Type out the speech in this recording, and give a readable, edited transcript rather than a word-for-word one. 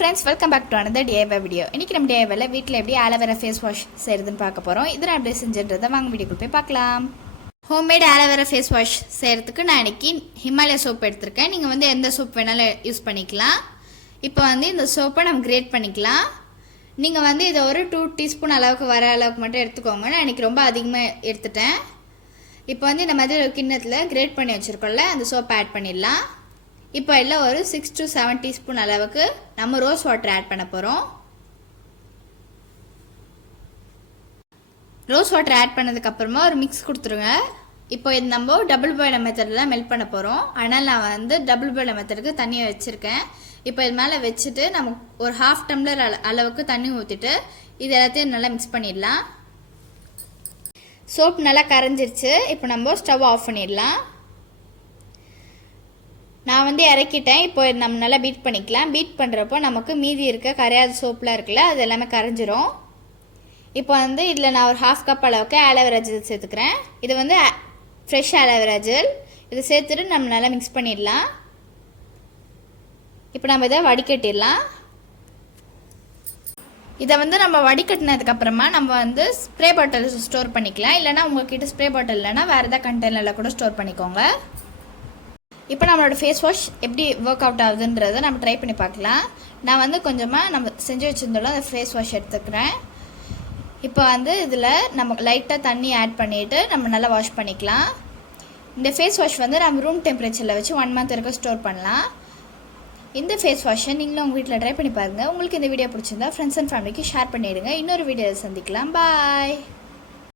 friends, welcome back to another DIY video. இன்னைக்கு நம்ம DIYல வீட்ல எப்படி ஆலோவேரா ஃபேஸ் வாஷ் செய்யறதுன்னு பார்க்க போறோம். இத நான் எப்படி செஞ்சேன்றதை வாங்க வீடியோக்குள்ள போய் பார்க்கலாம். ஹோம்மேட் ஆலோவேரா ஃபேஸ் வாஷ் செய்யறதுக்கு நான் இன்னைக்கு ஹிமாலயா சோப் எடுத்துர்க்கேன். நீங்க வந்து எந்த சோப் வேணாலும் யூஸ் பண்ணிக்கலாம். இப்போ வந்து இந்த சோப்பை நம்ம கிரேட் பண்ணிக்கலாம். நீங்க வந்து இத ஒரு 2 டீஸ்பூன் அளவுக்கு வர அளவுக்கு மட்டும் எடுத்துக்கோங்க. நான் இன்னைக்கு ரொம்ப அதிகமா எடுத்துட்டேன். இப்போ வந்து இந்த மாதிரி ஒரு கிண்ணத்துல கிரேட் பண்ணி வச்சிருக்கோம்ல அந்த சோப் ஆட் பண்ணிடலாம். இப்போ எல்லாம் ஒரு 6 to 7 டீஸ்பூன் அளவுக்கு நம்ம ரோஸ் வாட்டர் ஆட் பண்ண போறோம். ரோஸ் வாட்டர் ஆட் பண்ணதுக்கு அப்புறமா ஒரு மிக்ஸ் கொடுத்துருங்க. இப்போ இது நம்ம டபுள் பாய்லர் மெத்தட்ல மெல்ட் பண்ண போறோம். அதனால நான் வந்து டபுள் பாய்லர் மெத்தடுக்கு தண்ணியை வச்சிருக்கேன். இப்போ இது மேலே வச்சுட்டு நம்ம ஒரு 1/2 டம்ளர் அளவுக்கு தண்ணி ஊற்றிட்டு இது எல்லாத்தையும் நல்லா மிக்ஸ் பண்ணிடலாம். சோப் நல்லா கரைஞ்சிருச்சு. இப்போ நம்ம ஸ்டவ் ஆஃப் பண்ணிடலாம். நான் வந்து இறக்கிட்டேன். இப்போ நம்ம நல்லா பீட் பண்ணிக்கலாம். பீட் பண்ணுறப்போ நமக்கு மீதி இருக்க கரையாத சோப்லாம் இருக்குல்ல அது எல்லாமே கரைஞ்சிரும். இப்போ வந்து இதில் நான் ஒரு 1/2 கப் அளவுக்கு ஆலோவேரா ஜெல் சேர்த்துக்கிறேன். இது வந்து ஃப்ரெஷ் ஆலோவேரா ஜெல். இதை சேர்த்துட்டு நம்ம நல்லா மிக்ஸ் பண்ணிடலாம். இப்போ நம்ம இதை வடிகட்டிடலாம். இதை வந்து நம்ம வடிகட்டினதுக்கப்புறமா நம்ம வந்து ஸ்ப்ரே பாட்டில் ஸ்டோர் பண்ணிக்கலாம். இல்லைனா உங்கள்கிட்ட ஸ்ப்ரே பாட்டில் இல்லைன்னா வேறு எதாவது கண்டெய்னரில் கூட ஸ்டோர் பண்ணிக்கோங்க. இப்போ நம்மளோட ஃபேஸ் வாஷ் எப்படி ஒர்க் அவுட் ஆகுதுன்றதை நம்ம ட்ரை பண்ணி பார்க்கலாம். நான் வந்து கொஞ்சமாக நம்ம செஞ்சு வச்சுருந்தோம் அந்த ஃபேஸ் வாஷ் எடுத்துக்கிறேன். இப்போ வந்து இதில் நம்ம லைட்டாக தண்ணி ஆட் பண்ணிவிட்டு நம்ம நல்லா வாஷ் பண்ணிக்கலாம். இந்த ஃபேஸ் வாஷ் வந்து நம்ம ரூம் டெம்பரேச்சரில் வச்சு 1 மந்த் வரைக்கும் ஸ்டோர் பண்ணலாம். இந்த ஃபேஸ் வாஷை நீங்களும் உங்கள் வீட்டில் ட்ரை பண்ணி பாருங்கள். உங்களுக்கு இந்த வீடியோ பிடிச்சிருந்தா ஃப்ரெண்ட்ஸ் அண்ட் ஃபேமிலிக்கு ஷேர் பண்ணிவிடுங்க. இன்னொரு வீடியோவில் சந்திக்கலாம். பாய்.